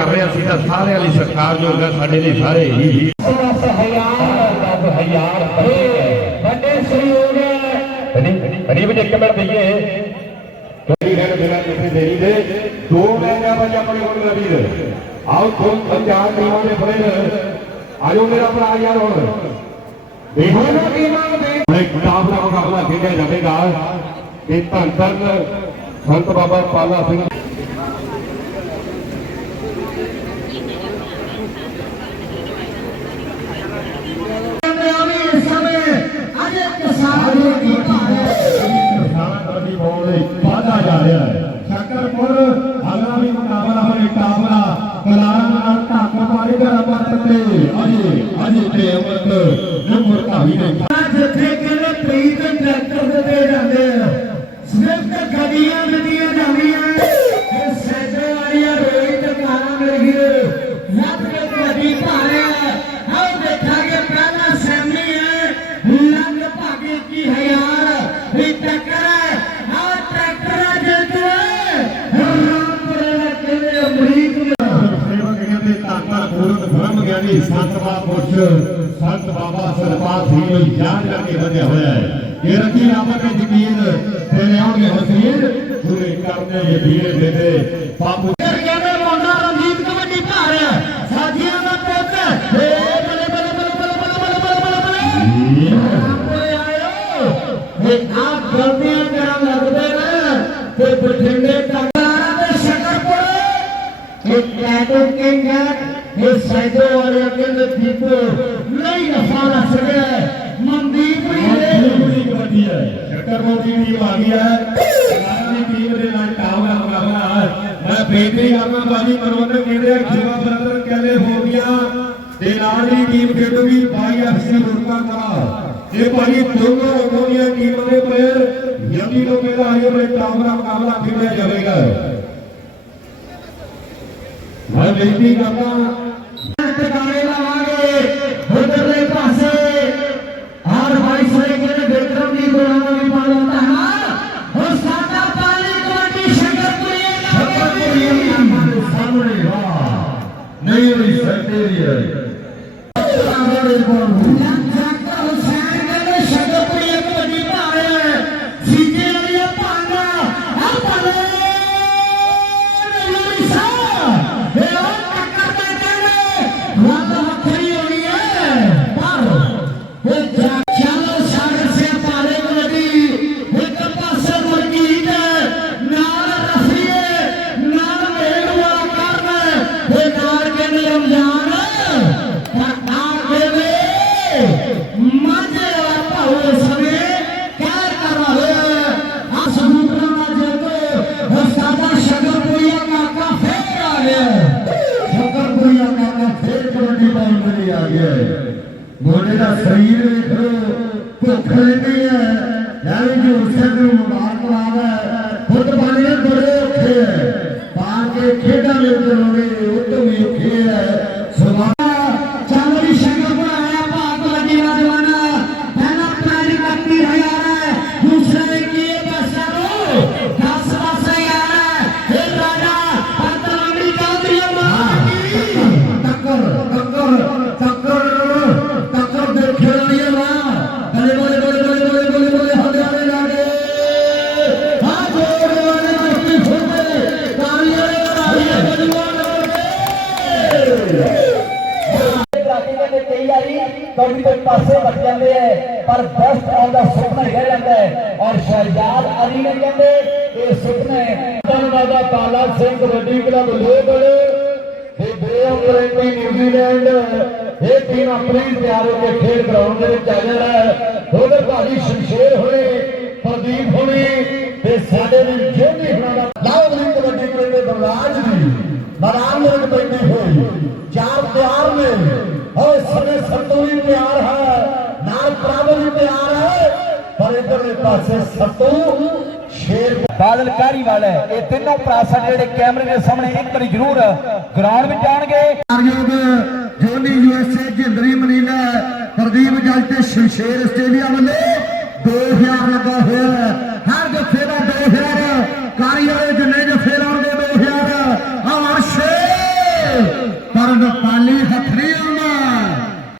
ਕਰ ਰਿਹਾ ਸੀ ਤਾਂ ਸਾਰਿਆਂ ਲਈ ਸਰਕਾਰ ਜੋ ਹੈ ਸਾਡੇ ਲਈ ਸਾਰੇ ਹੀ। ਰੱਬ ਵੱਡੇ ਸਹਿਯੋਗ ਹਣੀ ਵੀ ਇੱਕ ਮਿੰਟ ਦਈਏ ਕੋਈ ਰਹਿਣ ਬਿਨਾਂ ਕਿਸੇ ਦੇਰੀ ਦੇ। ਦੋ ਮੈਚਾਂ ਵਿੱਚ ਆਪਣੇ ਕੋਲ ਨਵੀ ਦੇ ਆਓ ਦੋ ਪੰਜਾਬ ਟੀਮਾਂ ਦੇ ਪਲੇਅਰ ਆਇਓ ਮੇਰਾ ਭਰਾ ਯਾਰ ਹੁਣ। ਦੇਖੋ ਨਾ ਟੀਮਾਂ ਦੇ ਇੱਕ ਟਾਪ ਦਾ ਮੁਕਾਬਲਾ ਖੇਡਿਆ ਜਾਵੇਗਾ। ਇਹ ਧੰਨ ਧੰਨ ਸੰਤ ਬਾਬਾ ਪਾਲਾ ਸਿੰਘ। ਰਿਹਾ ਹੈ। ਸ਼ੰਕਰਪੁਰ ਹਾਲਾ ਮੁਕਾਬਲਾ ਹੋਏ ਕਾਬਲਾ। ਕਲਾਰਾਂ ਨਾਲ ਧੱਕ ਮਾਰੇ ਦਾ ਤੇ ਅਜੇ ਅਜੇ ਤੇ ਅਮਰਤ ਨੰਬਰ ਧਾਵੀ ਨੇ ਜਿੱਥੇ ਬ੍ਰਹਮ ਗਿਆਨੀ ਸੰਤ ਬਾਬੁਸ਼ ਸੰਤ ਬਾਬਾ ਸਰਪਾਲ ਸਿੰਘ ਨੂੰ ਯਾਦ ਕਰਕੇ ਵਧਿਆ ਹੋਇਆ ਹੈ ਇਹ ਰੱਖੀ ਰੱਬ ਤੇ ਯਕੀਨ ਤੇਰੇ ਆਉਣਗੇ ਹਸੀਨ ਪੂਰੇ ਕਰਨੇ ਇਹ ਵੀਰੇ ਬੇਬੇ ਬਾਬੂ ਕਹਿੰਦੇ ਮੁੰਡਾ ਰਣਜੀਤ ਕਬੱਡੀ ਭਾਰ ਸਾਜੀਆਂ ਦਾ ਪੁੱਤ ਏ ਬਲੇ ਬਲੇ ਬਲੇ ਬਲੇ ਬਲੇ ਬਲੇ ਬਲੇ ਬਲੇ ਬਲੇ ਓਏ ਆਇਓ ਇਹ ਆ ਗਲਤੀਆਂ ਕਰਨ ਲੱਗਦੇ ਨੇ ਤੇ ਬਠਿੰਡੇ ਟਕਰਾਰਾਂ ਦੇ ਸ਼ਕਰਪੁਰ ਇਹ ਟੈਟੂ ਕਿੰਗ ਹੈ साइकिल वाले अकेले दीपो नहीं नफाना सके मनदीप ही है मनदीप बनी है कर्मों की टीम आ गया है सारी टीम ने लाइन टाव का मुकाबला है मैं बेहतरी करना बाजी मनोरंजन कहते हैं जीवा ब्रदर कहले हो गया ਤੇ ਨਾਲ ਹੀ ਟੀਮ ਖੇਡੂਗੀ ਭਾਈ ਐਫਸੀ ਰੁੜਕਾ ਕਰਾ ਇਹ ਭਾਈ ਦੋਨੋਂ ਉਹਨਾਂ ਟੀਮ ਦੇ ਪਲੇਅਰ ਯਕੀ ਤੋਂ ਪਹਿਲਾਂ ਆਏ ਬੜੇ ਟਾਪ ਦਾ ਮੁਕਾਬਲਾ ਖੇਡਿਆ ਜਾਵੇਗਾ ਮੈਂ ਬੇਨਤੀ ਕਰਦਾ ਟਿਕਾਣੇ ਲਾਵਾਂਗੇ। ਉਧਰਲੇ ਪਾਸੇ। ਹਰ ਭਾਈ ਸਰੇ reír de ਕਬੱਡੀ ਦੇ ਪਾਸੇ ਵੱਟ ਜਾਂਦੇ ਐ, ਪਰ ਬੈਸਟ ਆਨ ਦਾ ਸੁਪਨਾ ਰਹਿ ਜਾਂਦਾ ਹੈ ਔਰ ਸ਼ਹਿਜਾਦ ਅਲੀ ਨੇ ਕਹਿੰਦੇ, ਇਹ ਸੁਪਨੇ ਧੰਨਵਾਦਾ ਕਾਲਾ ਸਿੰਘ ਕਬੱਡੀ ਕਲੱਬ ਲੋਹਗੜ ਤੇ ਬੇਅਮ ਕਰੰਟੀ ਨਿਊਜ਼ੀਲੈਂਡ, ਇਹ ਟੀਮ ਆਪਣੀ ਤਿਆਰ ਹੋ ਕੇ ਖੇਡ ਗਰਾਊਂਡ ਦੇ ਵਿੱਚ ਆ ਜਾਣਾ ਉਧਰ ਭਾਜੀ ਸ਼ਮਸ਼ੇਰ ਹੋਏ ਪ੍ਰਦੀਪ ਹੋਣੀ, ਤੇ ਸਾਡੇ ਵੀ ਜੋਨੀ ਹੁਣਾਂ ਦਾ। ਲਾਵਲੀ ਕਬੱਡੀ ਕਲੱਬ ਦੇ ਬਰਲਾਜ ਵੀ ਮੈਦਾਨ ਦੇ ਵਿੱਚ ਬੈਠੇ ਹੋਏ ਚਾਰ ਤਿਆਰ ਨੇ ਔਰ ਸਾਰੇ ਸੱਤੂ ਵੀ ਤਿਆਰ ਹੈ ਨਾਲ ਪ੍ਰਾਬਲ ਵੀ ਤਿਆਰ ਹੈ ਪਾਸੇ ਸੱਤੂ ਸ਼ੇਰ ਬਾਦਲ ਕਾਰੀ ਵਾਲਾ ਇਹ ਤਿੰਨੋਂ ਪ੍ਰਾਸਾ ਜਿਹੜੇ ਕੈਮਰੇ ਦੇ ਸਾਹਮਣੇ ਇੱਕ ਵਾਰੀ ਜ਼ਰੂਰ ਗਰਾਊਂਡ ਵਿੱਚ ਜਾਣਗੇ ਸਹਿਯੋਗ ਜੋਨੀ ਯੂਐਸਏ ਜਿੰਦਰੀ ਮਨੀਲਾ ਪ੍ਰਦੀਪ ਜੱਜ ਤੇ ਸ਼ਮਸ਼ੇਰ ਆਸਟ੍ਰੇਲੀਆ ਵੱਲੋਂ 2000 ਲੱਗਾ ਹੋਇਆ ਹੈ। ਹਰ ਜੱਥੇ ਦਾ 2000 ਕਾਰੀ ਵਾਲੇ ਜਿੰਨੇ ਜੱਫੇ ਲਾਉਣਗੇ 2000 ਆ ਅਰਸ਼ੇ ਪਰ ਨਪਾਲੀ ਹੱਥਰੀ ਆਉਂਦਾ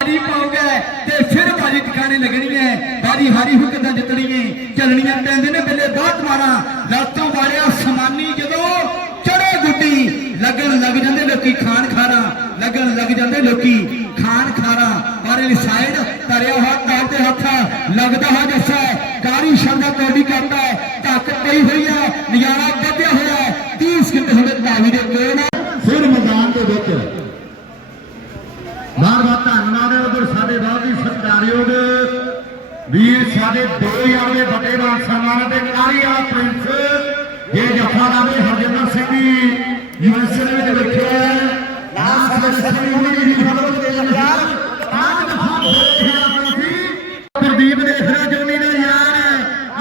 ਬਾਜੀ ਪਾਉਂਗਾ ਤੇ ਫਿਰ ਬਾਜੀ ਟਿਕਾਣੇ ਲੱਗਣੀ ਹੈ ਬਾਜੀ ਹਾਰੀ ਹੋ ਕਿੱਦਾਂ ਜਿੱਤਣੀ ਹੈ ਚੱਲਣੀਆਂ ਪੈਂਦੇ ਨੇ ਬੱਲੇ ਬਹੁਤ ਮਾਰਾ ਲਾਤੋਂ ਵਾਰਿਆ ਸਮਾਨੀ ਜਦੋਂ ਚੜੇ ਗੁੱਡੀ ਲੱਗਣ ਲੱਗ ਜਾਂਦੇ ਲੋਕੀ ਖਾਨ ਖਾਰਾ ਲੱਗਣ ਲੱਗ ਜਾਂਦੇ ਲੋਕੀ ਖਾਨ ਖਾਰਾ ਬਾਰੇ ਵਾਲੀ ਸਾਈਡ ਤਰਿਆ ਹੋਇਆ ਪੈਰ ਤੇ ਹੱਥ ਲੱਗਦਾ ਹੈ ਜੱਸਾ ਕਾਰੀ ਸ਼ਰਦਾ ਕੌਡੀ ਕਰਦਾ ਹੈ ਧੱਕ ਪਈ ਹੋਈ ਹੈ ਨਜ਼ਾਰਾ ਵਧਿਆ ਹੋਇਆ ਹੈ 30 ਸਕਿੰਟ ਹੋਵੇ ਧਾਵੀ ਦੇ ਕੋਲ ਫਿਰ ਮੈਦਾਨ ਦੇ ਵਿੱਚ ਬਾਰ ਬਾਰ ਧੰਨਵਾਦ ਹੈ ਉਧਰ ਸਾਡੇ ਬਹੁਤ ਹੀ ਸਤਿਕਾਰਯੋਗ ਵੀਰ ਸਾਡੇ ਦੋ ਯਾਰ ਦੇ ਵੱਡੇ ਮਾਨ ਸਨਮਾਨ ਤੇ ਕਾਲੀ ਆ ਪ੍ਰਿੰਸ ਇਹ ਜੱਫਾ ਲਾਵੇ ਹਰਜਿੰਦਰ ਸਿੰਘ ਜੀ। ਯੂਐਸਏ ਦੇ ਵਿੱਚ ਬੈਠੇ ਵਿੱਚ ਸਿੰਘ ਜੀ ਦੇ ਯਾਰ ਆਜ ਦਫਾ ਪ੍ਰਦੀਪ ਦੇਖ ਰਿਹਾ ਜੋਨੀ ਦਾ ਯਾਰ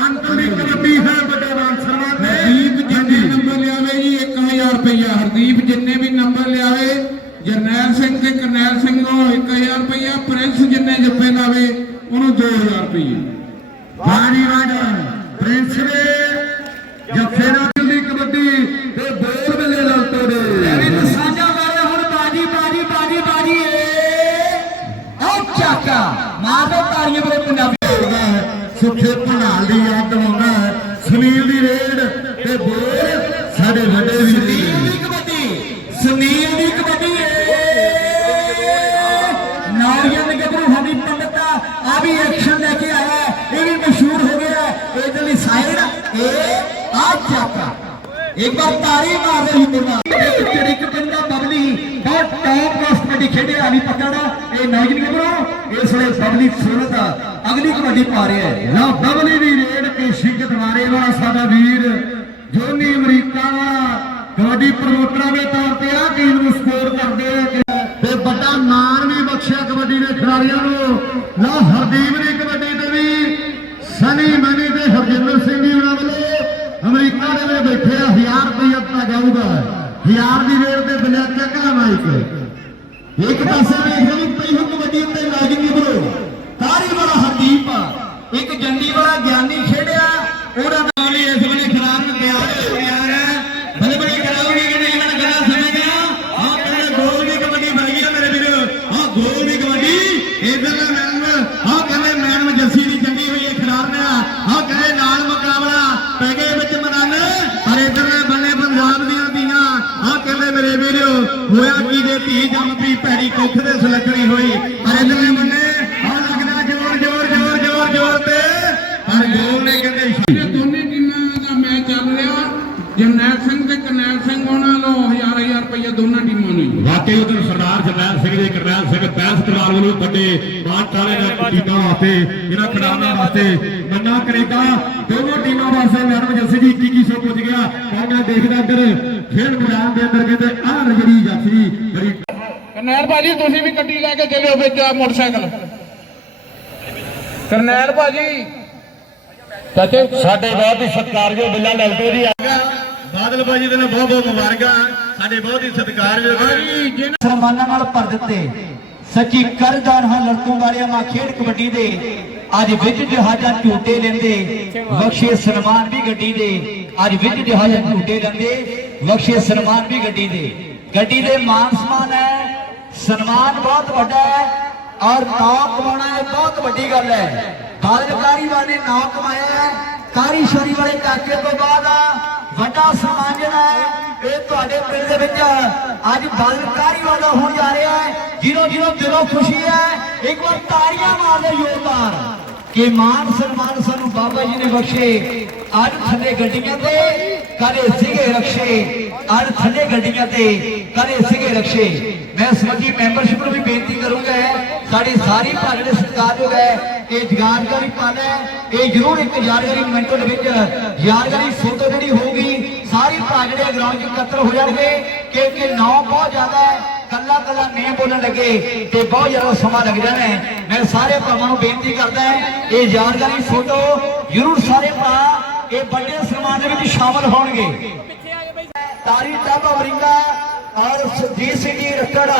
ਅੰਤਰ ਦੀ ਕਬੱਡੀ ਹੈ ਵੱਡੇ ਮਾਨ ਸਨਮਾਨ ਤੇ ਹਰਦੀਪ ਜਿੰਨੇ ਨੰਬਰ ਲਿਆਵੇ ਜੀ 1000 ਰੁਪਇਆ ਹਰਦੀਪ ਜਿੰਨੇ ਵੀ ਨੰਬਰ ਲਿਆਵੇ ਜਰਨੈਲ ਸਿੰਘ ਤੇ ਕਰਨੈਲ ਸਿੰਘ ਨੂੰ 1000 ਰੁਪਇਆ ਪ੍ਰਿੰਸ ਜਿੰਨੇ ਜੱਫੇ ਲਾਵੇ ਉਹਨੂੰ 2000 ਰੁਪਇਆ ਬਾਣੀ ਵਾਜਾ ਪ੍ਰਿੰਸ ਨੇ ਜੱਫੇ ਨਾਲ ਦੀ ਕਬੱਡੀ ਤੇ ਬੋਲ ਵੇਲੇ ਨਾਲ ਤੋੜੇ ਸਾਂਝਾ ਵਾਲੇ ਹੁਣ ਬਾਜੀ ਬਾਜੀ ਬਾਜੀ ਬਾਜੀ ਏ। ਆਓ ਚਾਕਾ ਮਾਰ ਦੋ ਤਾੜੀਆਂ ਮੇਰੇ ਪੰਜਾਬੀ। ਸੁਖੇ ਦੀ ਯਾਦ ਦਿਵਾਉਂਦਾ ਹੈ ਸੁਨੀਲ ਦੀ ਰੇਡ ਤੇ ਬੋਲ ਸਾਡੇ ਵੱਡੇ ਵੀਰ ਸੁਨੀਲ ਦੀ ਦੀ ਕਬੱਡੀ ਸੁਨੀਲ ਦੀ ਕਬੱਡੀ ਏ ਨੌਜਵਾਨ ਗੱਭਰੂ ਹਮੀ ਪੰਡਤ ਆ ਵੀ ਐਕਸ਼ਨ ਲੈ ਕੇ ਆਇਆ ਹੈ। ਇਹ ਵੀ ਮਸ਼ਹੂਰ ਹੋ ਗਿਆ ਇਧਰਲੀ ਸਾਈਡ ਇਹ ਆ ਚਾਕਾ ਇੱਕ ਵਾਰ ਤਾੜੀ ਮਾਰ ਦੇ ਇੱਕ ਚੜਿਕ ਬਬਲੀ ਬਹੁਤ ਟੌਪ ਕਲਾਸ ਕਬੱਡੀ ਖੇਡਿਆ ਨਹੀਂ ਪਕੜਾ ਇਹ ਨੌਜਵਾਨ ਗੱਭਰੂ ਇਸ ਵੇਲੇ ਬਬਲੀ ਸੂਰਤ ਅਗਲੀ ਕਬੱਡੀ ਪਾ ਰਿਹਾ ਹੈ। ਨਾ ਬਬਲੀ ਦੀ ਰੇਡ ਪੇਸ਼ੀ ਕਟਵਾਰੇ ਵਾਲਾ ਸਾਡਾ ਵੀਰ। ਜੋਨੀ ਅਮਰੀਕਾ ਵਾਲਾ ਕਬੱਡੀ ਪ੍ਰਮੋਟਰਾਂ ਦੇ ਤੌਰ ਤੇ। ਆ ਟੀਮ ਨੂੰ ਸਕੋਰ ਕਰਦੇ ਆ। ਤੇ ਵੱਡਾ ਮਾਣ ਵੀ ਬਖਸ਼ਿਆ ਕਬੱਡੀ ਦੇ ਖਿਡਾਰੀਆਂ ਨੂੰ। ਲਾ ਹਰਦੀਪ ਦੀ ਕਬੱਡੀ ਤੇ ਵੀ। ਸਨੀ ਮਨੀ ਤੇ ਹਰਜਿੰਦਰ ਸਿੰਘ ਜੀ ਉਹਨਾਂ ਵੱਲੋਂ ਅਮਰੀਕਾ ਦੇ ਵਿੱਚ ਬੈਠੇ ਆ 1000 ਰੁਪਏ ਦਿੱਤਾ ਜਾਊਗਾ। 1000 ਦੀ ਰੇਡ ਤੇ ਬਿਲਿਆ ਚੱਕਾ ਮਾਈਕ ਇੱਕ ਪਾਸੇ ਵੇਖ ਰਹੇ ਪਈ ਹੋ ਕਬੱਡੀ ਉੱਤੇ ਲਾਜ਼ਮੀ ਬਰੋ। ਤਾਰੀ ਵਾਲਾ ਹਰਦੀਪ ਇੱਕ ਜੰਡੀ ਵਾਲਾ ਗਿਆਨੀ ਖੇਡਿਆ ਉਹਦਾ ਨਾਲ ਹੀ ਇਸ ਵੇਲੇ ਖਿਲਾਫ ਨੂੰ ਤਿਆਰ ਹੋ ਗਿਆ ਹੈ ਬੜੇ ਬੜੇ ਕਰਾਉਗੇ ਕਿ ਨਹੀਂ ਇਹਨਾਂ ਗੱਲਾਂ ਸਮਝਦੇ ਆ ਆਹ ਕਹਿੰਦੇ ਗੋਲ ਦੀ ਕਬੱਡੀ ਬਣ ਗਈ ਆ ਮੇਰੇ ਵੀਰੋ ਆਹ ਗੋਲ ਦੀ ਕਬੱਡੀ ਇਧਰਲੇ ਮੈਡਮ ਆਹ ਕਹਿੰਦੇ ਮੈਡਮ ਜੱਸੀ ਦੀ ਚੰਗੀ ਹੋਈ ਹੈ ਖਿਲਾਫ ਨੇ ਆਹ ਕਹਿੰਦੇ ਨਾਲ ਮੁਕਾਬਲਾ ਪੈਗੇ ਵਿੱਚ ਮਰਨ ਪਰ ਇਧਰਲੇ ਬੰਨੇ ਪੰਜਾਬ ਦੀਆਂ ਧੀਆਂ ਆਹ ਕਹਿੰਦੇ ਮੇਰੇ ਵੀਰੋ ਹੋਇਆ ਕੀ ਜੇ ਧੀ ਜੰਮ ਪਈ ਭੈੜੀ ਦੇ ਸੁਲੱਖਣੀ ਹੋਈ। ਪਰ ਇਧਰਲੇ ਬੰਨੇ ਆਹ ਲੱਗਦਾ ਜ਼ੋਰ ਜ਼ੋਰ ਜ਼ੋਰ ਜ਼ੋਰ ਜ਼ੋਰ ਤੇ। ਪਰ ਗੋਲ ਨੇ ਕਹਿੰਦੇ ਦੋਨੇ ਟੀਮਾਂ ਦਾ ਮੈਚ ਚੱਲ ਰਿਹਾ। ਜਰਨੈਲ ਸਿੰਘ ਤੇ ਕਰਨੈਲ ਸਿੰਘ ਉਹਨਾਂ ਨੂੰ 1000 1000 ਰੁਪਇਆ ਦੋਨਾਂ ਟੀਮਾਂ ਨੂੰ ਵਾਕਈ ਉਧਰ ਸਰਦਾਰ ਜਰਨੈਲ ਸਿੰਘ ਦੇ ਕਰਨੈਲ ਸਿੰਘ ਪੈਸ ਕਰਵਾਲ ਵੱਲੋਂ ਵੱਡੇ ਤਾਲੇ ਨਾਲ ਟੀਮਾਂ ਵਾਸਤੇ ਇਹਨਾਂ ਖਿਡਾਰੀਆਂ ਵਾਸਤੇ ਮੰਨਾ ਕਰੇਗਾ। ਦੋਨੋਂ ਟੀਮਾਂ ਵਾਸਤੇ ਮੈਡਮ ਜੱਸੀ ਜੀ 2100 ਪੁੱਜ ਗਿਆ। ਮੈਂ ਦੇਖਦਾ ਅੰਦਰ? ਖੇਡ ਮੈਦਾਨ ਦੇ ਅੰਦਰ ਕਹਿੰਦੇ ਆਹ ਰਜੜੀ ਜੱਸੀ ਬੜੀ ਕਰਨੈਲ ਭਾਜੀ ਤੁਸੀਂ ਵੀ ਗੱਡੀ ਲੈ ਕੇ ਚੱਲਿਓ ਵਿੱਚ ਆ ਮੋਟਰਸਾਈਕਲ। ਕਰਨੈਲ ਭਾਜੀ। ਚਾਚੇ ਸਾਡੇ ਬਹੁਤ ਹੀ ਸਤਿਕਾਰਯੋਗ ਬਿੱਲਾ ਲਲਤੇ ਦੀ ਬਾਦਲ ਭਾਜੀ ਦੇ ਨਾਲ ਬਹੁਤ ਬਹੁਤ ਮੁਬਾਰਕਾਂ। ਸਾਡੇ ਬਹੁਤ ਹੀ ਸਤਿਕਾਰਯੋਗ ਭਾਜੀ ਜਿਹਨਾਂ ਸਨਮਾਨਾਂ ਨਾਲ ਭਰ ਦਿੱਤੇ। ਸੱਚੀ ਕਰਦਾਰ ਹਾਂ ਲੜਕੋਂ ਵਾਲਿਆਂ ਮਾ ਖੇਡ ਕਬੱਡੀ ਦੇ। ਅੱਜ ਵਿੱਚ ਜਹਾਜ਼ਾਂ ਝੂਟੇ ਲੈਂਦੇ। ਬਖਸ਼ੇ ਸਨਮਾਨ ਵੀ ਗੱਡੀ ਦੇ। ਅੱਜ ਵਿੱਚ ਜਹਾਜ਼ਾਂ ਝੂਟੇ ਲੈਂਦੇ। ਬਖਸ਼ੇ ਸਨਮਾਨ ਵੀ ਗੱਡੀ ਦੇ। ਗੱਡੀ ਦੇ ਮਾਨ ਸਨਮਾਨ ਹੈ। ਸਨਮਾਨ ਬਹੁਤ ਵੱਡਾ ਹੈ ਔਰ ਨਾਮ ਕਮਾਉਣਾ ਇਹ ਬਹੁਤ ਵੱਡੀ ਗੱਲ ਹੈ। ਬਾਦਲਕਾਰੀ ਵਾਲੇ ਨਾਮ ਕਮਾਇਆ ਹੈ। ਕਾਰੀਸ਼ਵਰੀ ਵਾਲੇ ਕਾਕੇ ਤੋਂ ਬਾਅਦ ਵੱਡਾ ਸਨਮਾਨ ਜਿਹੜਾ ਹੈ। ਇਹ ਤੁਹਾਡੇ ਪਿੰਡ ਦੇ ਵਿੱਚ ਅੱਜ ਬਾਦਲਕਾਰੀ ਵਾਲਾ ਹੋਣ ਜਾ ਰਿਹਾ ਹੈ। ਜਿਹਨੂੰ ਜਿਹਨੂੰ ਦਿਲੋਂ ਖੁਸ਼ੀ ਹੈ। ਇੱਕ ਵਾਰ ਤਾੜੀਆਂ ਮਾਰ ਦੇ ਯੋਗਦਾਨ। ਕਿ ਮਾਨ ਸਨਮਾਨ ਸਾਨੂੰ ਬਾਬਾ ਜੀ ਨੇ ਬਖਸ਼ੇ ਅੱਜ ਥੱਲੇ ਗੱਡੀਆਂ ਤੇ ਕਦੇ ਸੀਗੇ ਰਖਸ਼ੇ ਅੱਜ ਥੱਲੇ ਗੱਡੀਆਂ ਤੇ ਕਦੇ ਸੀਗੇ ਰਖਸ਼ੇ ਮੈਂ ਸਮਝੀ ਮੈਂਬਰਸ਼ਿਪ ਨੂੰ ਵੀ ਬੇਨਤੀ ਕਰੂੰਗਾ, ਸਾਡੀ ਸਾਰੀ ਭਾਗੜੇ ਸਤਿਕਾਰਯੋਗ ਹੈ ਇਹ ਯਾਦਗਾਰੀ ਪਲ ਹੈ ਇਹ ਜ਼ਰੂਰ ਇੱਕ ਯਾਦਗਾਰੀ ਮਿੰਟੋ ਦੇ ਵਿੱਚ ਯਾਦਗਾਰੀ ਫੋਟੋ ਜਿਹੜੀ ਹੋਊਗੀ, ਸਾਰੀ ਭਾਗੜੇ ਗਰਾਊਂਡ 'ਚ ਇਕੱਤਰ ਹੋ ਜਾਣਗੇ, ਕਿਉਂਕਿ ਨੌ ਬਹੁਤ ਜ਼ਿਆਦਾ ਹੈ। ਕੱਲਾ ਕੱਲਾ ਨੇਮ ਬੋਲਣ ਲੱਗੇ ਤੇ ਬਹੁਤ ਜ਼ਿਆਦਾ ਸਮਾਂ ਲੱਗ ਜਾਣਾ ਹੈ। ਮੈਂ ਸਾਰੇ ਭਰਾਵਾਂ ਨੂੰ ਬੇਨਤੀ ਕਰਦਾ ਹਾਂ, ਇਹ ਯਾਦਗਾਰੀ ਫੋਟੋ ਜ਼ਰੂਰ ਸਾਰੇ ਭਰਾ ਇਹ ਵੱਡੇ ਸਨਮਾਨ ਦੇ ਵਿੱਚ ਸ਼ਾਮਲ ਹੋਣਗੇ। ਤਾਰੀ ਟਾਬਾ ਬਰਿੰਗਾ ਔਰ ਸੁਜੀਤ ਸਿੰਘ ਜੀ ਰੱਖੜ,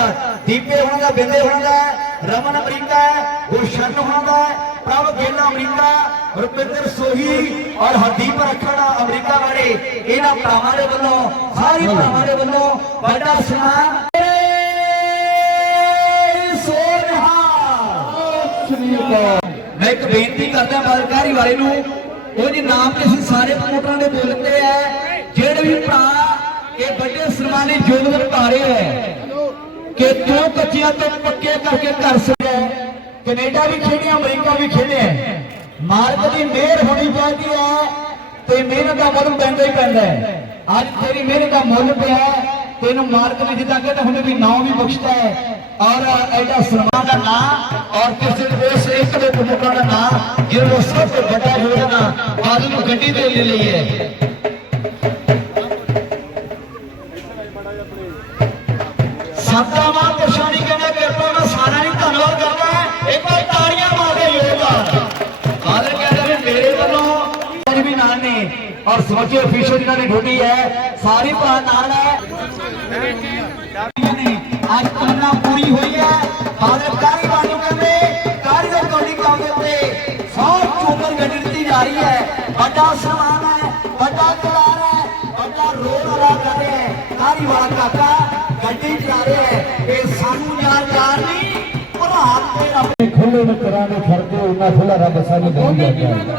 ਦੀਪੇ ਹੋਣਾ ਦਾ, ਬਿੰਦੇ ਹੋਣਾ ਦਾ, ਰਮਨ ਬਰਿੰਗਾ ਗੁਰਸ਼ਨ ਹੋਣਾ ਦਾ, ਪ੍ਰਭ ਗੇਲਾ ਅਮਰੀਕਾ ਰੁਪਿੰਦਰ ਸੋਹੀ, ਔਰ ਹਰਦੀਪ ਰੱਖੜ ਅਮਰੀਕਾ ਵਾਲੇ ਇਹਨਾਂ ਭਰਾਵਾਂ ਦੇ ਵੱਲੋਂ, ਸਾਰੇ ਭਰਾਵਾਂ ਦੇ ਵੱਲੋਂ ਵੱਡਾ ਸਨਮਾਨ ਮੈਂ ਇੱਕ ਬੇਨਤੀ ਕਰਦਾ ਬਲਕਾਰੀ ਵਾਲੇ ਨੂੰ ਉਹ ਜੀ ਨਾਮ ਤੇ ਅਸੀਂ ਸਾਰੇ ਪ੍ਰਮੋਟਰਾਂ ਦੇ ਬੋਲਦੇ ਆ। ਜਿਹੜੇ ਵੀ ਭਰਾ ਇਹ ਵੱਡੇ ਸਨਮਾਨਿਤ ਯੋਗਦਾਨ ਪਾ ਹੈ ਕਿ ਦੋ ਕੱਚੀਆਂ ਤੋਂ ਪੱਕੇ ਕਰਕੇ ਘਰ ਸਜਿਆ ਕੈਨੇਡਾ ਵੀ ਖੇਡਿਆ ਅਮਰੀਕਾ ਵੀ ਖੇਡਿਆ ਮਾਰਕ ਦੀ ਮਿਹਰ ਹੋਣੀ ਚਾਹੀਦੀ ਹੈ ਤੇ ਮਿਹਨਤ ਦਾ ਮੁੱਲ ਪੈਂਦਾ ਹੀ ਪੈਂਦਾ ਹੈ। ਅੱਜ ਤੇਰੀ ਮਿਹਨਤ ਦਾ ਮੁੱਲ ਪਿਆ। ਹੈ, ਤੈਨੂੰ ਮਾਲਕ ਨੇ ਜਿੱਦਾਂ ਕਹਿੰਦਾ ਹੁਣ ਵੀ ਨਾਮ ਵੀ ਬਖਸ਼ਦਾ ਹੈ ਔਰ ਐਡਾ ਸਨਮਾਨ ਦਾ ਨਾਂ ਔਰ ਕਿਸੇ ਉਸ ਇੱਕ ਦੇ ਪ੍ਰਮੁੱਖਾਂ ਦਾ ਨਾਂ ਜਿਹਨੂੰ ਸਭ ਤੋਂ ਵੱਡਾ ਯੋਗਦਾਨ ਆਦਮੀ ਨੂੰ ਗੱਡੀ ਦੇ ਲਈ ਹੈ ਸੱਤਾ ਮਾਂ ਪਰਸ਼ਾਨੀ ਕਹਿੰਦਾ ਕਿਰਪਾ ਮੈਂ ਸਾਰਿਆਂ ਨੂੰ ਧੰਨਵਾਦ ਕਰਦਾ ਇੱਕ ਵਾਰ ਤਾੜੀਆਂ ਮਾਰਦੇ ਯੋਗਦਾਨ ਕਾਦਰ ਕਹਿੰਦਾ ਵੀ ਮੇਰੇ ਵੱਲੋਂ ਅੱਜ ਵੀ ਨਾਲ ਨੇ ਔਰ ਸਮੁੱਚੇ ਅਫੀਸ਼ਲ ਜਿਨ੍ਹਾਂ ਦੀ ਡਿਊਟੀ ਹੈ ਸਾਰੀ ਭਰਾ ਨਾਲ ਹੈ ਅੱਜ ਤਮਨਾ ਪੂਰੀ ਹੋਈ ਹੈ। ਬਾਦਲ ਕਾਰੀ ਬਾਣੂ ਕਹਿੰਦੇ ਕਾਰੀ ਦੇ ਕੋਡੀ ਕਾਉ ਦੇ ਉੱਤੇ ਸੌ ਚੂਮਰ ਗੱਡੀ ਦਿੱਤੀ ਜਾ ਰਹੀ ਹੈ। ਵੱਡਾ ਸਮਾਨ ਹੈ ਵੱਡਾ ਕਲਾਰ ਹੈ ਵੱਡਾ ਰੋਲ ਅਦਾ ਕਰ ਰਿਹਾ ਹੈ। ਕਾਰੀ ਵਾਲਾ ਕਾਕਾ ਗੱਡੀ ਚਲਾ ਰਿਹਾ ਹੈ। ਇਹ ਸਾਨੂੰ ਯਾਰ ਯਾਰ ਨਹੀਂ ਭਰਾ ਤੇ ਰੱਬ। ਖੁੱਲੇ ਵਿੱਚ ਕਰਾਂਗੇ ਫ਼ਰਕ ਉਹਨਾਂ ਖੁੱਲਾ ਰੱਬ ਸਾਨੂੰ ਦੇ ਦਿੰਦਾ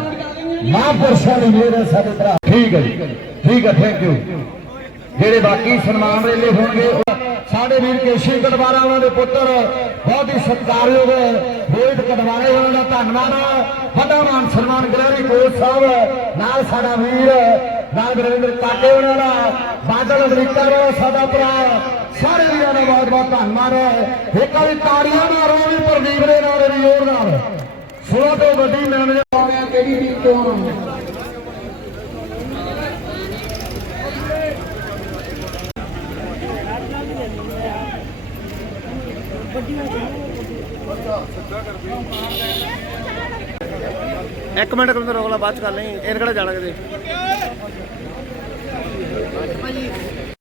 ਮਹਾਂਪੁਰਸ਼ਾਂ ਦੀ ਮਿਹਰ ਹੈ ਸਾਡੇ ਭਰਾ। ਠੀਕ ਹੈ ਜੀ। ਠੀਕ ਹੈ ਥੈਂਕ ਯੂ ਜਿਹੜੇ ਬਾਕੀ ਸਨਮਾਨ ਰੇਲੇ ਹੋਣਗੇ ਸਾਡੇ ਵੀਰ ਕੇਸ਼ੀ ਕਟਵਾਰਾ, ਉਹਨਾਂ ਦੇ ਪੁੱਤਰ, ਬਹੁਤ ਹੀ ਸਤਿਕਾਰਯੋਗ ਰੋਹਿਤ ਕਟਵਾਰੇ, ਉਹਨਾਂ ਦਾ ਧੰਨਵਾਦ ਵੱਡਾ ਮਾਨ ਸਨਮਾਨ ਗ੍ਰਹਿਣੀ ਕੋਚ ਸਾਹਿਬ, ਨਾਲ ਸਾਡਾ ਵੀਰ, ਨਾਲ ਗੁਰਵਿੰਦਰ ਕਾਟੇ ਉਹਨਾਂ ਦਾ ਬਾਦਲ ਅਮਰੀਕਾ ਦਾ ਸਾਡਾ ਭਰਾ, ਸਾਰੇ ਵੀਰਾਂ ਦਾ ਬਹੁਤ ਬਹੁਤ ਧੰਨਵਾਦ ਹੈ ਇੱਕ ਵਾਰੀ ਤਾੜੀਆਂ ਮਾਰੋ ਵੀ ਪ੍ਰਦੀਪ ਦੇ ਨਾਲ ਦੀ ਜ਼ੋਰ ਨਾਲ। ਸੋਹ ਤੋਂ ਵੱਡੀ ਮੈਨੇਜਰ ਆ ਗਿਆ ਕਿਹੜੀ ਟੀਮ ਤੋਂ? ਇੱਕ ਮਿੰਟ ਕਰਨ ਰੋਕ ਲਾ ਬਾਅਦ ਚ ਕਰ ਲਈ ਇਹ ਕਿਹੜਾ ਜਾਣਾ ਕਿਤੇ?